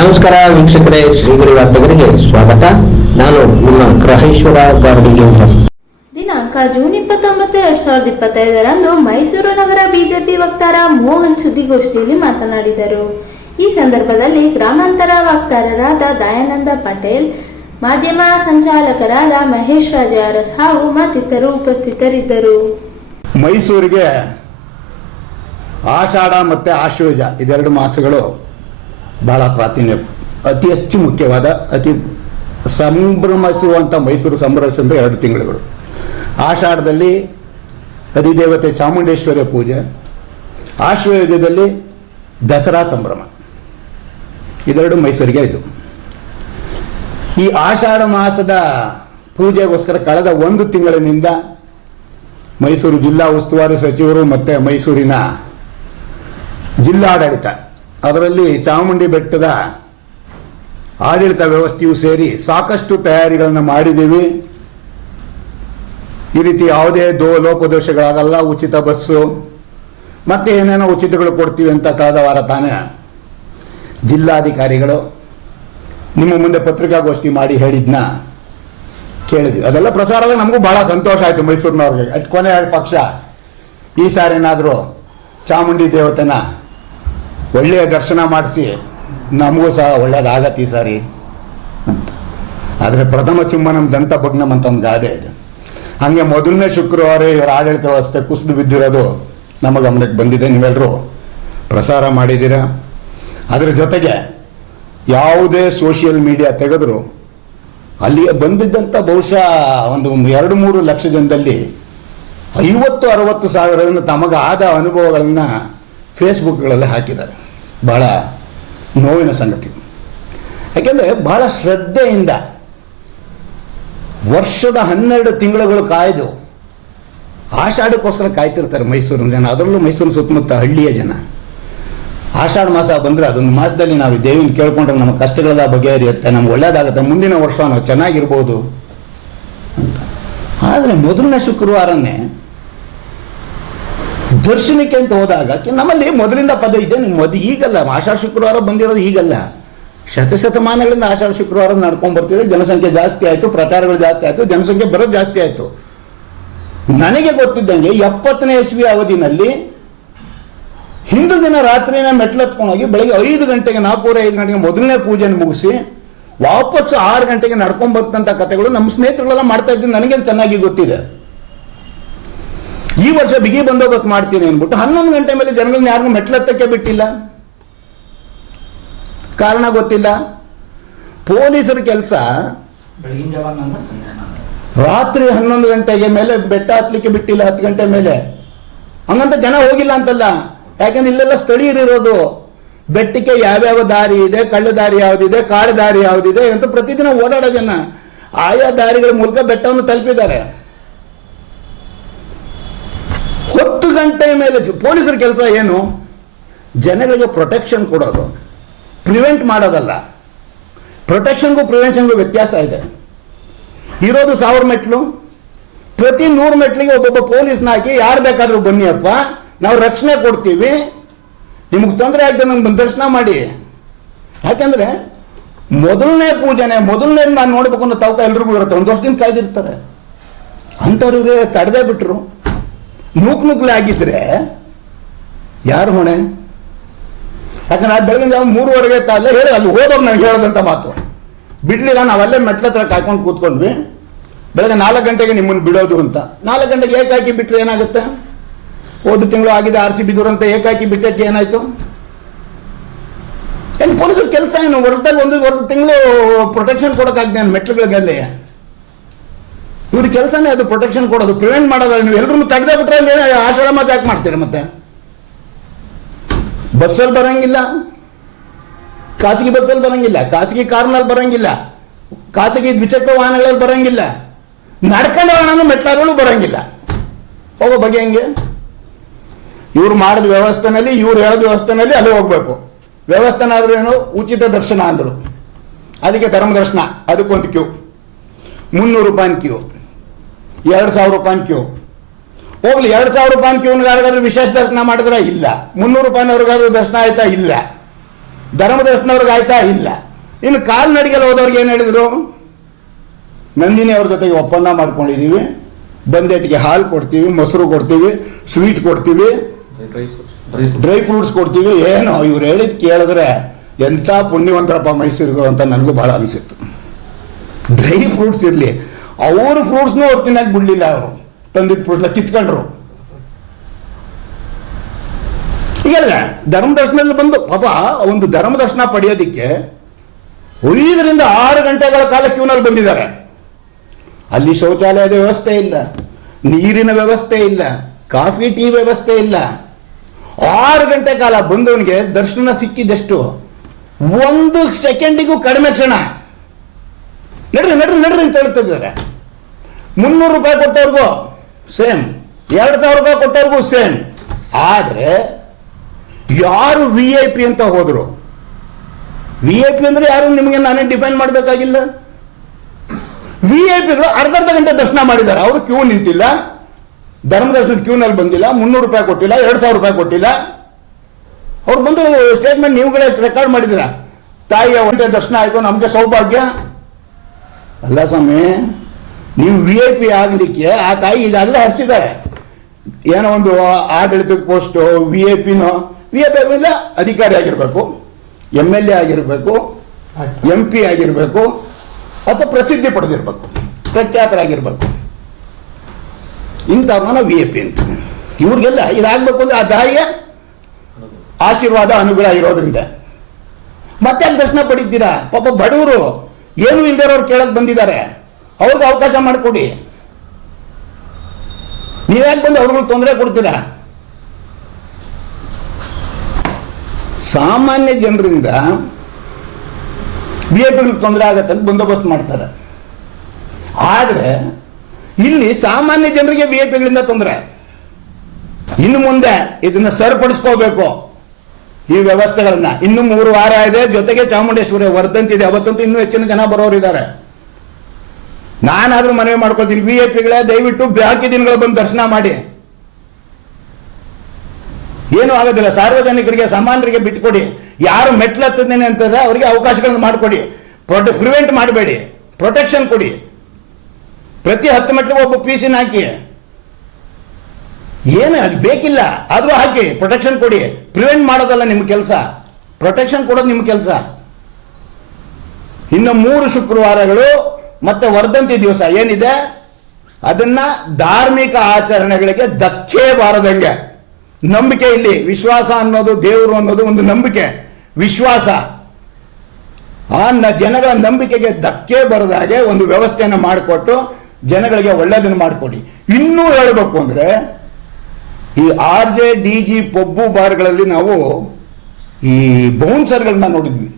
ನಮಸ್ಕಾರ ವೀಕ್ಷಕರೇ ಶ್ರೀಗಿರಿ ವಾರ್ತೆಗರಿಗೆ ಸ್ವಾಗತ. ನಾನು ನಿಮ್ಮ ಗ್ರಹೇಶ್ವರ ಗಾರ್ಡಿಗೇಂದ್ರ ದಿನಾಂಕ ಜೂನ್ ಇಪ್ಪತ್ತೊಂಬತ್ತು ಎರಡ್ ಸಾವಿರದ ಇಪ್ಪತ್ತೈದರಂದು ಮೈಸೂರು ನಗರ ಬಿಜೆಪಿ ವಕ್ತಾರ ಮೋಹನ್ ಸುದ್ದಿಗೋಷ್ಠಿಯಲ್ಲಿ ಮಾತನಾಡಿದರು. ಈ ಸಂದರ್ಭದಲ್ಲಿ ಗ್ರಾಮಾಂತರ ವಕ್ತಾರರಾದ ದಯಾನಂದ ಪಟೇಲ್ ಮಾಧ್ಯಮ ಸಂಚಾಲಕರಾದ ಮಹೇಶ್ ರಾಜ ಅರಸ್ ಹಾಗೂ ಮತ್ತಿತರರು ಉಪಸ್ಥಿತರಿದ್ದರು. ಮೈಸೂರಿಗೆ ಆಷಾಢ ಮತ್ತು ಆಶ್ವೇಜ ಇದೆರಡು ಮಾಸಗಳು ಬಹಳ ಪ್ರಾಚೀನ, ಅತಿ ಹೆಚ್ಚು ಮುಖ್ಯವಾದ, ಅತಿ ಸಂಭ್ರಮಿಸುವಂಥ ಮೈಸೂರು ಸಂಭ್ರಮಿಸಿದ ಎರಡು ತಿಂಗಳುಗಳು. ಆಷಾಢದಲ್ಲಿ ಅಧಿದೇವತೆ ಚಾಮುಂಡೇಶ್ವರಿಯ ಪೂಜೆ, ಆಶ್ವಯುಜದಲ್ಲಿ ದಸರಾ ಸಂಭ್ರಮ. ಇದೆರಡು ಮೈಸೂರಿಗೆ ಇದು ಈ ಆಷಾಢ ಮಾಸದ ಪೂಜೆಗೋಸ್ಕರ ಕಳೆದ ಒಂದು ತಿಂಗಳಿನಿಂದ ಮೈಸೂರು ಜಿಲ್ಲಾ ಉಸ್ತುವಾರಿ ಸಚಿವರು ಮತ್ತು ಮೈಸೂರಿನ ಜಿಲ್ಲಾಡಳಿತ ಅದರಲ್ಲಿ ಚಾಮುಂಡಿ ಬೆಟ್ಟದ ಆಡಳಿತ ವ್ಯವಸ್ಥೆಯು ಸೇರಿ ಸಾಕಷ್ಟು ತಯಾರಿಗಳನ್ನು ಮಾಡಿದ್ದೀವಿ. ಈ ರೀತಿ ಯಾವುದೇ ದೋ ಲೋಪದೋಷಗಳಾಗಲ್ಲ, ಉಚಿತ ಬಸ್ಸು, ಮತ್ತೆ ಏನೇನೋ ಉಚಿತಗಳು ಕೊಡ್ತೀವಿ ಅಂತ ಕಳೆದ ವಾರ ತಾನೇ ಜಿಲ್ಲಾಧಿಕಾರಿಗಳು ನಿಮ್ಮ ಮುಂದೆ ಪತ್ರಿಕಾಗೋಷ್ಠಿ ಮಾಡಿ ಹೇಳಿದ್ನ ಕೇಳಿದ್ವಿ. ಅದೆಲ್ಲ ಪ್ರಸಾರದಾಗ ನಮಗೂ ಭಾಳ ಸಂತೋಷ ಆಯಿತು ಮೈಸೂರಿನವ್ರಿಗೆ. ಅಟ್ ಕೊನೆ ಪಕ್ಷ ಈ ಸಾರಿ ಏನಾದರೂ ಚಾಮುಂಡಿ ದೇವತೆನ ಒಳ್ಳೆಯ ದರ್ಶನ ಮಾಡಿಸಿ, ನಮಗೂ ಸಹ ಒಳ್ಳೇದಾಗತ್ತೆ ಈ ಸಾರಿ ಅಂತ. ಆದರೆ ಪ್ರಥಮ ಚುಂಬನಂ ದಂತ ಭಗ್ನಂ ಅಂತ ಒಂದು ಗಾದೆ ಇದೆ. ಹಾಗೆ ಮೊದಲನೇ ಶುಕ್ರವಾರ ಇವರ ಆಡಳಿತ ವ್ಯವಸ್ಥೆ ಕುಸಿದು ಬಿದ್ದಿರೋದು ನಮ್ಮ ಗಮನಕ್ಕೆ ಬಂದಿದೆ. ನೀವೆಲ್ಲರೂ ಪ್ರಸಾರ ಮಾಡಿದ್ದೀರಾ? ಅದರ ಜೊತೆಗೆ ಯಾವುದೇ ಸೋಷಿಯಲ್ ಮೀಡಿಯಾ ತೆಗೆದರೂ ಅಲ್ಲಿಗೆ ಬಂದಿದ್ದಂಥ ಬಹುಶಃ ಒಂದು ಎರಡು ಮೂರು ಲಕ್ಷ ಜನದಲ್ಲಿ ಐವತ್ತು, ಅರವತ್ತು ಸಾವಿರದಿಂದ ತಮಗಾದ ಅನುಭವಗಳನ್ನು ಫೇಸ್ಬುಕ್ಗಳಲ್ಲಿ ಹಾಕಿದ್ದಾರೆ. ಬಹಳ ನೋವಿನ ಸಂಗತಿ. ಯಾಕೆಂದರೆ ಬಹಳ ಶ್ರದ್ಧೆಯಿಂದ ವರ್ಷದ ಹನ್ನೆರಡು ತಿಂಗಳುಗಳು ಕಾಯ್ದು ಆಷಾಢಕ್ಕೋಸ್ಕರ ಕಾಯ್ತಿರ್ತಾರೆ ಮೈಸೂರಿನ ಜನ. ಅದರಲ್ಲೂ ಮೈಸೂರಿನ ಸುತ್ತಮುತ್ತ ಹಳ್ಳಿಯ ಜನ. ಆಷಾಢ ಮಾಸ ಬಂದರೆ ಅದೊಂದು ಮಾಸದಲ್ಲಿ ನಾವು ದೇವಿನ ಕೇಳ್ಕೊಂಡ್ರೆ ನಮ್ಮ ಕಷ್ಟಗಳೆಲ್ಲ ಬಗೆಹರಿಯುತ್ತೆ, ನಮ್ಗೆ ಒಳ್ಳೇದಾಗುತ್ತೆ, ಮುಂದಿನ ವರ್ಷ ನಾವು ಚೆನ್ನಾಗಿರ್ಬೋದು ಆದರೆ ಮೊದಲನೇ ಶುಕ್ರವಾರನೇ ದರ್ಶನಕ್ಕೆ ಅಂತ ಹೋದಾಗ ನಮ್ಮಲ್ಲಿ ಮೊದಲಿಂದ ಪದ ಇದೆ ಮೊದ ಈಗಲ್ಲ, ಆಷಾಢ ಶುಕ್ರವಾರ ಬಂದಿರೋದು ಈಗಲ್ಲ. ಶತಶತಮಾನಗಳಿಂದ ಆಷಾಢ ಶುಕ್ರವಾರ ನಡ್ಕೊಂಡು ಬರ್ತಿದೆ ಜನಸಂಖ್ಯೆ ಜಾಸ್ತಿ ಆಯಿತು, ಪ್ರಚಾರಗಳು ಜಾಸ್ತಿ ಆಯಿತು, ಜನಸಂಖ್ಯೆ ಬರೋದು ಜಾಸ್ತಿ ಆಯಿತು. ನನಗೆ ಗೊತ್ತಿದ್ದಂಗೆ ಎಪ್ಪತ್ತನೇ ಇಸ್ವಿ ಅವಧಿನಲ್ಲಿ ಹಿಂದೂ ದಿನ ರಾತ್ರಿನ ಮೆಟ್ಲತ್ಕೊಂಡೋಗಿ ಬೆಳಗ್ಗೆ ಐದು ಗಂಟೆಗೆ, ನಾಲ್ಕೂವರೆ, ಐದು ಗಂಟೆಗೆ ಮೊದಲನೇ ಪೂಜೆನ ಮುಗಿಸಿ ವಾಪಸ್ ಆರು ಗಂಟೆಗೆ ನಡ್ಕೊಂಡ್ ಬರ್ತಂಥ ಕಥೆಗಳು ನಮ್ಮ ಸ್ನೇಹಿತರುಗಳೆಲ್ಲ ಮಾಡ್ತಾ ಇದ್ದೀನಿ ನನಗೆ ಚೆನ್ನಾಗಿ ಗೊತ್ತಿದೆ. ಈ ವರ್ಷ ಬಿಗಿ ಬಂದೋಬಸ್ತ್ ಮಾಡ್ತೀನಿ ಅಂದ್ಬಿಟ್ಟು ಹನ್ನೊಂದು ಗಂಟೆ ಮೇಲೆ ಜನಗಳನ್ನ ಯಾರಿಗೂ ಮೆಟ್ಲತ್ತಕ್ಕೆ ಬಿಟ್ಟಿಲ್ಲ. ಕಾರಣ ಗೊತ್ತಿಲ್ಲ. ಪೊಲೀಸರ ಕೆಲಸ ರಾತ್ರಿ ಹನ್ನೊಂದು ಗಂಟೆಗೆ ಮೇಲೆ ಬೆಟ್ಟ ಹತ್ಲಿಕ್ಕೆ ಬಿಟ್ಟಿಲ್ಲ ಹತ್ತು ಗಂಟೆ ಮೇಲೆ. ಹಂಗಂತ ಜನ ಹೋಗಿಲ್ಲ ಅಂತಲ್ಲ. ಯಾಕಂದ್ರೆ ಇಲ್ಲೆಲ್ಲ ಸ್ಥಳೀಯರಿರೋದು ಬೆಟ್ಟಕ್ಕೆ ಯಾವ್ಯಾವ ದಾರಿ ಇದೆ ಕಳ್ಳ ದಾರಿ ಯಾವುದಿದೆ ಕಾಡು ದಾರಿ ಯಾವುದಿದೆ ಅಂತ ಪ್ರತಿದಿನ ಓಡಾಡೋ ಜನ. ಆಯಾ ದಾರಿಗಳ ಮೂಲಕ ಬೆಟ್ಟವನ್ನು ತಲುಪಿದ್ದಾರೆ ಹತ್ತು ಗಂಟೆ ಮೇಲೆ ಪೊಲೀಸರ ಕೆಲಸ ಏನು? ಜನಗಳಿಗೆ ಪ್ರೊಟೆಕ್ಷನ್ ಕೊಡೋದು. ಪ್ರಿವೆಂಟ್ ಮಾಡೋದಲ್ಲ. ಪ್ರೊಟೆಕ್ಷನ್ಗೂ ಪ್ರಿವೆನ್ಷನ್ಗೂ ವ್ಯತ್ಯಾಸ ಇದೆ. ಇರೋದು ಸಾವಿರ ಮೆಟ್ಲು. ಪ್ರತಿ ನೂರು ಮೆಟ್ಲಿಗೆ ಒಬ್ಬೊಬ್ಬ ಪೊಲೀಸ್ನ ಹಾಕಿ, ಯಾರು ಬೇಕಾದರೂ ಬನ್ನಿಯಪ್ಪ ನಾವು ರಕ್ಷಣೆ ಕೊಡ್ತೀವಿ. ನಿಮಗೆ ತೊಂದರೆ ಆಗದೆ ನಮ್ಗೆ ದರ್ಶನ ಮಾಡಿ. ಯಾಕೆಂದ್ರೆ, ಮೊದಲನೇ ಪೂಜೆನೆ, ಮೊದಲನೇ ನಾನು ನೋಡಬೇಕು ಅನ್ನೋ ತವಕ ಎಲ್ರಿಗೂ ಇರುತ್ತೆ. ಒಂದು ವರ್ಷದಿಂದ ಕಾಯ್ದಿರ್ತಾರೆ. ಅಂಥವ್ರಿಗೆ ತಡೆದೇ ಬಿಟ್ರು. ನೂಕ್ ನುಗ್ಲಾಗಿದ್ರೆ ಯಾರು ಹೊಣೆ? ಯಾಕಂದ್ರೆ ಆ ಬೆಳಗಿನ ಜಾವ ಮೂರುವರೆಗೆ ತ- ಅಲ್ಲೇ ಹೇಳಿ, ಅಲ್ಲಿ ಹೋದವ್ರು ನಾವು ಹೇಳೋದಂತ ಮಾತು. ಬಿಡ್ಲಿಲ್ಲ, ನಾವು ಅಲ್ಲೇ ಮೆಟ್ಲ ಹತ್ರ ಕಾಯ್ಕೊಂಡು ಕೂತ್ಕೊಂಡ್ವಿ. ಬೆಳಗ್ಗೆ ನಾಲ್ಕು ಗಂಟೆಗೆ ನಿಮ್ಮನ್ನು ಬಿಡೋದು ಅಂತ. ನಾಲ್ಕು ಗಂಟೆಗೆ ಏಕಾಕಿ ಬಿಟ್ಟರೆ ಏನಾಗುತ್ತೆ? ಹೋದ ತಿಂಗಳು ಆಗಿದೆ, ಆರ್ ಸಿ ಬಿ ಅಂತ ಏಕಾಕಿ ಬಿಟ್ಟಕ್ಕೆ ಏನಾಯ್ತು? ಏನು ಪೊಲೀಸರು ಕೆಲಸ ಏನು? ವರ್ಷದಲ್ಲಿ ಒಂದು ಒಂದು ತಿಂಗಳು ಪ್ರೊಟೆಕ್ಷನ್ ಕೊಡೋಕ್ಕಾಗ್ದೆ ಮೆಟ್ಲುಗಳಿಗಲ್ಲಿ ಇವ್ರ ಕೆಲಸನೇ ಅದು ಪ್ರೊಟೆಕ್ಷನ್ ಕೊಡೋದು. ಪ್ರಿವೆಂಟ್ ಮಾಡೋದಲ್ಲ ನೀವು. ಎಲ್ಲರೂ ತಡೆದೇ ಬಿಟ್ರೆ ಅಲ್ಲಿ ಆಷಾಢ ಮಾಸ ಯಾಕೆ ಮಾಡ್ತೀರಿ ಮತ್ತೆ? ಬಸ್ಸಲ್ಲಿ ಬರಂಗಿಲ್ಲ. ಖಾಸಗಿ ಬಸ್ಸಲ್ಲಿ ಬರಂಗಿಲ್ಲ. ಖಾಸಗಿ ಕಾರ್ನಲ್ಲಿ ಬರಂಗಿಲ್ಲ. ಖಾಸಗಿ ದ್ವಿಚಕ್ರ ವಾಹನಗಳಲ್ಲಿ ಬರಂಗಿಲ್ಲ. ನಡ್ಕೊಂಡು ಹೋಗೋಣ ಮೆಟ್ಲಾರಗಳು ಬರಂಗಿಲ್ಲ. ಹೋಗೋ ಬಗೆ ಹೆಂಗೆ? ಇವ್ರು ಮಾಡಿದ ವ್ಯವಸ್ಥೆನಲ್ಲಿ, ಇವ್ರು ಹೇಳಿದ ವ್ಯವಸ್ಥೆನಲ್ಲಿ ಅಲ್ಲಿ ಹೋಗ್ಬೇಕು. ವ್ಯವಸ್ಥೆನಾದ್ರೂ ಏನು? ಉಚಿತ ದರ್ಶನ ಅಂದರು. ಅದಕ್ಕೆ ಧರ್ಮದರ್ಶನ. ಅದಕ್ಕೊಂದು ಕ್ಯೂ ಮುನ್ನೂರು ರೂಪಾಯಿ ಕ್ಯೂ ಎರಡು ಸಾವಿರ ರೂಪಾಯಿ ಕ್ಯೂ ಹೋಗ್ಲಿ, ಎರಡು ಸಾವಿರ ರೂಪಾಯಿ ಕ್ಯೂನ್ಗೆ ಯಾರಿಗಾದ್ರೂ ವಿಶೇಷ ದರ್ಶನ ಮಾಡಿದ್ರೆ ಇಲ್ಲ. ಮುನ್ನೂರು ರೂಪಾಯಿನವ್ರಿಗಾದ್ರೂ ದರ್ಶನ ಆಯ್ತಾ ಇಲ್ಲ. ಧರ್ಮ ದರ್ಶನವ್ರಿಗೆ ಆಯ್ತಾ ಇಲ್ಲ. ಇನ್ನು ಕಾಲ್ನಡಿಗೆಲ್ಲ ಹೋದವ್ರಿಗೆ ಏನು ಹೇಳಿದ್ರು? ನಂದಿನಿ ಅವ್ರ ಜೊತೆಗೆ ಒಪ್ಪಂದ ಮಾಡ್ಕೊಂಡಿದ್ದೀವಿ ಬಂದೆಟ್ಟಿಗೆ ಹಾಲು ಕೊಡ್ತೀವಿ, ಮೊಸರು ಕೊಡ್ತೀವಿ ಸ್ವೀಟ್ ಕೊಡ್ತೀವಿ. ಡ್ರೈ ಫ್ರೂಟ್ಸ್ ಕೊಡ್ತೀವಿ. ಏನು, ಇವ್ರು ಹೇಳಿದ್ ಕೇಳಿದ್ರೆ ಎಂಥ ಪುಣ್ಯವಂತರಪ್ಪ ಮೈಸೂರಿಗೂ ಅಂತ ನನಗೂ ಬಹಳ ಅನಿಸಿತ್ತು. ಡ್ರೈ ಫ್ರೂಟ್ಸ್ ಇರಲಿ. ಅವ್ರ ಫ್ರೂಟ್ಸ್ನೂ ಅವ್ರು ತಿನ್ನಕ್ಕೆ ಬಿಡ್ಲಿಲ್ಲ ಅವರು. ತಂದಿದ್ದ ಫ್ರೂಟ್ಸ್ನ ಕಿತ್ಕೊಂಡ್ರು. ಈಗ ಧರ್ಮ ದರ್ಶನದಲ್ಲಿ ಬಂದು ಪಾಪ ಒಂದು ಧರ್ಮ ದರ್ಶನ ಪಡೆಯೋದಿಕ್ಕೆ ಐದರಿಂದ ಆರು ಗಂಟೆಗಳ ಕಾಲ ಕ್ಯೂನಲ್ಲಿ ಬಂದಿದ್ದಾರೆ. ಅಲ್ಲಿ ಶೌಚಾಲಯದ ವ್ಯವಸ್ಥೆ ಇಲ್ಲ, ನೀರಿನ ವ್ಯವಸ್ಥೆ ಇಲ್ಲ, ಕಾಫಿ, ಟೀ ವ್ಯವಸ್ಥೆ ಇಲ್ಲ. ಆರು ಗಂಟೆ ಕಾಲ ಬಂದವನಿಗೆ ದರ್ಶನ ಸಿಕ್ಕಿದೆಷ್ಟು ಒಂದು ಸೆಕೆಂಡಿಗೂ ಕಡಿಮೆ ಕ್ಷಣ. ನಡ್ರಿ ನಡ್ರಿ ನಡ್ರಿ ಅಂತ ಹೇಳ್ತಿದ್ದಾರೆ ಮುನ್ನೂರು ರೂಪಾಯಿ ಕೊಟ್ಟವ್ರಿಗೂ ಸೇಮ್. ಎರಡು ಸಾವಿರ ರೂಪಾಯಿ ಕೊಟ್ಟವ್ರಿಗೂ ಸೇಮ್. ಆದರೆ ಯಾರು ವಿ ಐ ಪಿ ಅಂತ ಹೋದರು? ವಿ ಐ ಪಿ ಅಂದರೆ ಯಾರು? ನಿಮಗೆ ನಾನೇ ಡಿಫೈನ್ ಮಾಡಬೇಕಾಗಿಲ್ಲ? ವಿ ಐ ಪಿಗಳು ಅರ್ಧ ಅರ್ಧ ಗಂಟೆ ದರ್ಶನ ಮಾಡಿದ್ದಾರೆ. ಅವರು ಕ್ಯೂ ನಿಂತಿಲ್ಲ. ಧರ್ಮದರ್ಶನದ ಕ್ಯೂನಲ್ಲಿ ಬಂದಿಲ್ಲ. ಮುನ್ನೂರು ರೂಪಾಯಿ ಕೊಟ್ಟಿಲ್ಲ. ಎರಡು ಸಾವಿರ ರೂಪಾಯಿ ಕೊಟ್ಟಿಲ್ಲ. ಅವ್ರು ಬಂದು ಸ್ಟೇಟ್ಮೆಂಟ್ ನೀವುಗಳೇ ರೆಕಾರ್ಡ್ ಮಾಡಿದ್ದೀರಾ? ತಾಯಿಯ ಒಂದೇ ದರ್ಶನ ಆಯಿತು. ನಮಗೆ ಸೌಭಾಗ್ಯ. ಅಲ್ಲ ಸ್ವಾಮಿ ನೀವು ವಿ ಐ ಪಿ ಆಗಲಿಕ್ಕೆ ಆ ತಾಯಿ ಈಗಾಗಲೇ ಹರಿಸಿದ್ದಾರೆ ಏನೋ ಒಂದು ಆಡಳಿತದ ಪೋಸ್ಟು ವಿ ಐ ಪಿನೋ ವಿ ಐ ಪಿ ಮೇಲೆ ಅಧಿಕಾರಿ ಆಗಿರಬೇಕು ಎಂ ಎಲ್ ಎ ಆಗಿರಬೇಕು ಎಂ ಪಿ ಆಗಿರಬೇಕು, ಅಥವಾ ಪ್ರಸಿದ್ಧಿ ಪಡೆದಿರಬೇಕು ಪ್ರಖ್ಯಾತರಾಗಿರ್ಬೇಕು ಮನ ವಿ ಐ ಪಿ ಅಂತ. ಇವ್ರಿಗೆಲ್ಲ ಇದಾಗಬೇಕು ಅಂದರೆ ಆ ತಾಯಿಯ ಆಶೀರ್ವಾದ, ಅನುಗ್ರಹ ಇರೋದ್ರಿಂದ. ಮತ್ತೆ ದರ್ಶನ ಪಡಿತೀರಾ? ಪಾಪ ಬಡವರು, ಏನು ಇಲ್ದಿರೋರು ಕೇಳಕ್ ಬಂದಿದ್ದಾರೆ. ಅವ್ರಿಗೆ ಅವಕಾಶ ಮಾಡಿಕೊಡಿ. ನೀವ್ಯಾಕೆ ಬಂದು ಅವ್ರಿಗೆ ತೊಂದರೆ ಕೊಡ್ತೀರಾ? ಸಾಮಾನ್ಯ ಜನರಿಂದ ಬಿ ಎ ಪಿಗಳಿಗೆ ತೊಂದರೆ ಆಗತ್ತೆ ಅಂತ ಬಂದೋಬಸ್ತ್ ಮಾಡ್ತಾರೆ. ಆದರೆ, ಇಲ್ಲಿ ಸಾಮಾನ್ಯ ಜನರಿಗೆ ಬಿ ಎ ಪಿಗಳಿಂದ ತೊಂದರೆ. ಇನ್ನು ಮುಂದೆ ಇದನ್ನ ಸರಿಪಡಿಸ್ಕೋಬೇಕು ಈ ವ್ಯವಸ್ಥೆಗಳನ್ನ. ಇನ್ನು ಮೂರು ವಾರ ಇದೆ, ಜೊತೆಗೆ ಚಾಮುಂಡೇಶ್ವರಿ ವರ್ಧಂತಿದೆ ಅವತ್ತಂತೂ ಇನ್ನೂ ಹೆಚ್ಚಿನ ಜನ ಬರೋರಿದ್ದಾರೆ. ನಾನಾದ್ರೂ ಮನವಿ ಮಾಡ್ಕೊಳ್ತೀನಿ. ವಿ ಎ ಪಿಗಳೇ ದಯವಿಟ್ಟು ಬಾಕಿ ದಿನಗಳು ಬಂದು ದರ್ಶನ ಮಾಡಿ. ಏನೂ ಆಗೋದಿಲ್ಲ. ಸಾರ್ವಜನಿಕರಿಗೆ, ಸಾಮಾನ್ಯರಿಗೆ ಬಿಟ್ಟುಕೊಡಿ. ಯಾರು ಮೆಟ್ಲತ್ತದೇನೆ ಅಂತಂದ್ರೆ ಅವರಿಗೆ ಅವಕಾಶಗಳನ್ನು ಮಾಡಿಕೊಡಿ. ಪ್ರೊಟೆ ಪ್ರಿವೆಂಟ್ ಮಾಡಬೇಡಿ. ಪ್ರೊಟೆಕ್ಷನ್ ಕೊಡಿ. ಪ್ರತಿ ಹತ್ತು ಮೆಟ್ಲಿಗೆ ಒಬ್ಬ ಪೀಸಿನ ಹಾಕಿ. ಏನು ಅದು ಬೇಕಿಲ್ಲ. ಆದರೂ ಹಾಕಿ. ಪ್ರೊಟೆಕ್ಷನ್ ಕೊಡಿ. ಪ್ರಿವೆಂಟ್ ಮಾಡೋದಲ್ಲ ನಿಮ್ಮ ಕೆಲಸ. ಪ್ರೊಟೆಕ್ಷನ್ ಕೊಡೋದು ನಿಮ್ಮ ಕೆಲಸ. ಇನ್ನು ಮೂರು ಶುಕ್ರವಾರಗಳು ಮತ್ತೆ ವರ್ಧಂತಿ ದಿವಸ ಏನಿದೆ? ಅದನ್ನ ಧಾರ್ಮಿಕ ಆಚರಣೆಗಳಿಗೆ ಧಕ್ಕೆ ಬಾರದಂಗೆ. ನಂಬಿಕೆ ಇಲ್ಲಿ, ವಿಶ್ವಾಸ ಅನ್ನೋದು, ದೇವರು ಅನ್ನೋದು ಒಂದು ನಂಬಿಕೆ. ವಿಶ್ವಾಸ. ಆ ಜನಗಳ ನಂಬಿಕೆಗೆ ಧಕ್ಕೆ ಬರದ ಹಾಗೆ ಒಂದು ವ್ಯವಸ್ಥೆಯನ್ನು ಮಾಡಿಕೊಟ್ಟು ಜನಗಳಿಗೆ ಒಳ್ಳೆಯದನ್ನು ಮಾಡಿಕೊಡಿ. ಇನ್ನೂ ಹೇಳಬೇಕು ಅಂದರೆ, ಈ R J, D J pub ಬಾರ್ಗಳಲ್ಲಿ ನಾವು ಈ ಬೌನ್ಸರ್ಗಳನ್ನ ನೋಡಿದ್ವಿ.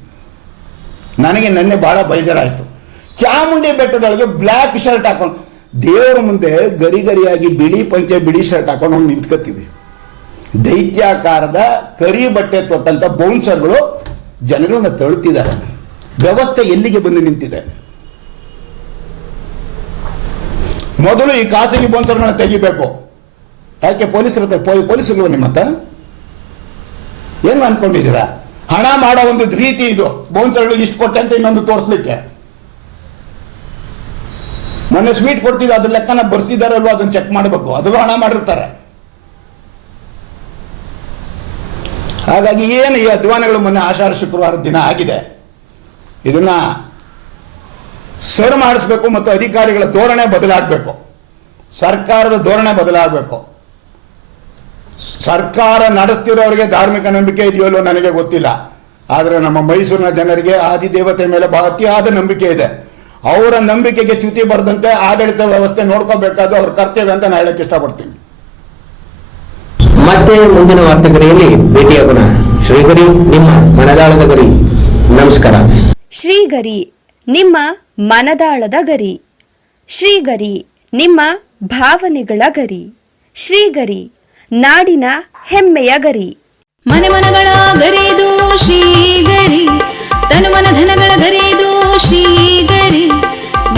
ನನಗೆ ನೆನ್ನೆ ಬಹಳ ಬೇಜಾರಾಯಿತು. ಚಾಮುಂಡಿ ಬೆಟ್ಟದೊಳಗೆ ಬ್ಲ್ಯಾಕ್ ಶರ್ಟ್ ಹಾಕೊಂಡು ದೇವರ ಮುಂದೆ ಗರಿ ಗರಿಯಾಗಿ ಬಿಳಿ ಪಂಚೆ, ಬಿಳಿ ಶರ್ಟ್ ಹಾಕೊಂಡು ಹೋಗಿ ನಿಂತ್ಕೋತೀವಿ ದೈತ್ಯಾಕಾರದ ಕರಿ ಬಟ್ಟೆ ತೊಟ್ಟಂಥ ಬೌನ್ಸರ್ಗಳು ಜನಗಳನ್ನ ತಳ್ತಿದ್ದಾರೆ. ವ್ಯವಸ್ಥೆ ಎಲ್ಲಿಗೆ ಬಂದು ನಿಂತಿದೆ? ಮೊದಲು ಈ ಖಾಸಗಿ ಬೌನ್ಸರ್ಗಳನ್ನ ತೆಗಿಬೇಕು. ಯಾಕೆ ಪೊಲೀಸರ ಪೊಲೀಸರು ನಿಮ್ಮ ಹತ್ರ? ಏನು ಅನ್ಕೊಂಡಿದ್ದೀರಾ? ಹಣ ಮಾಡೋ ಒಂದು ರೀತಿ ಇದು. ಬೌನ್ಸರ್ಗಳಿಗೆ ಇಷ್ಟು ಕೊಟ್ಟೆ ಅಂತ ಇನ್ನೊಂದು ತೋರಿಸ್ಲಿಕ್ಕೆ. ಮೊನ್ನೆ ಸ್ವೀಟ್ ಕೊಡ್ತಿದ್ದೆ, ಅದ್ರ ಲೆಕ್ಕನ ಬರ್ಸಿದಾರಲ್ವ, ಅದನ್ನ ಚೆಕ್ ಮಾಡಬೇಕು. ಅದರಲ್ಲೂ ಹಣ ಮಾಡಿರ್ತಾರೆ. ಹಾಗಾಗಿ ಏನು ಈ ಅಧ್ವಾನಗಳು ಮೊನ್ನೆ ಆಷಾಢ ಶುಕ್ರವಾರ ದಿನ ಆಗಿದೆ? ಇದನ್ನ ಸರ್ ಮಾಡಿಸ್ಬೇಕು ಮತ್ತು ಅಧಿಕಾರಿಗಳ ಧೋರಣೆ ಬದಲಾಗಬೇಕು. ಸರ್ಕಾರದ ಧೋರಣೆ ಬದಲಾಗಬೇಕು. ಸರ್ಕಾರ ನಡೆಸ್ತಿರೋರಿಗೆ ಧಾರ್ಮಿಕ ನಂಬಿಕೆ ಇದೆಯೋ ನನಗೆ ಗೊತ್ತಿಲ್ಲ. ಆದರೆ ನಮ್ಮ ಮೈಸೂರಿನ ಜನರಿಗೆ, ಆದಿದೇವತೆ ಮೇಲೆ ಬಹಳ ಅತಿಯಾದ ನಂಬಿಕೆ ಇದೆ. ಅವರ ನಂಬಿಕೆಗೆ ಚ್ಯುತಿ ಬರದಂತೆ ಆಡಳಿತ ವ್ಯವಸ್ಥೆ ನೋಡ್ಕೋಬೇಕಾದ ಅವ್ರ ಕರ್ತವ್ಯ ಅಂತ ನಾನು ಹೇಳಕ್ಕೆ ಇಷ್ಟಪಡ್ತೀನಿ. ಮತ್ತೆ ಮುಂದಿನ ವಾರ್ತೆಗರಿಯಲ್ಲಿ ಭೇಟಿಯಾಗೋಣ. ಶ್ರೀಗರಿ ನಿಮ್ಮ ಮನದಾಳದ ಗರಿ. ನಮಸ್ಕಾರ. ಶ್ರೀಗರಿ ನಿಮ್ಮ ಮನದಾಳದ ಗರಿ. ಶ್ರೀಗರಿ ನಿಮ್ಮ ಭಾವನೆಗಳ ಗರಿ. ಶ್ರೀಗರಿ ನಾಡಿನ ಹೆಮ್ಮೆಯ ಗರಿ. ಮನೆ ಮನಗಳ ಗರಿದು ಶ್ರೀಗರಿ ತನು ಮನ ಧನಗಳ ಶ್ರೀಗರಿ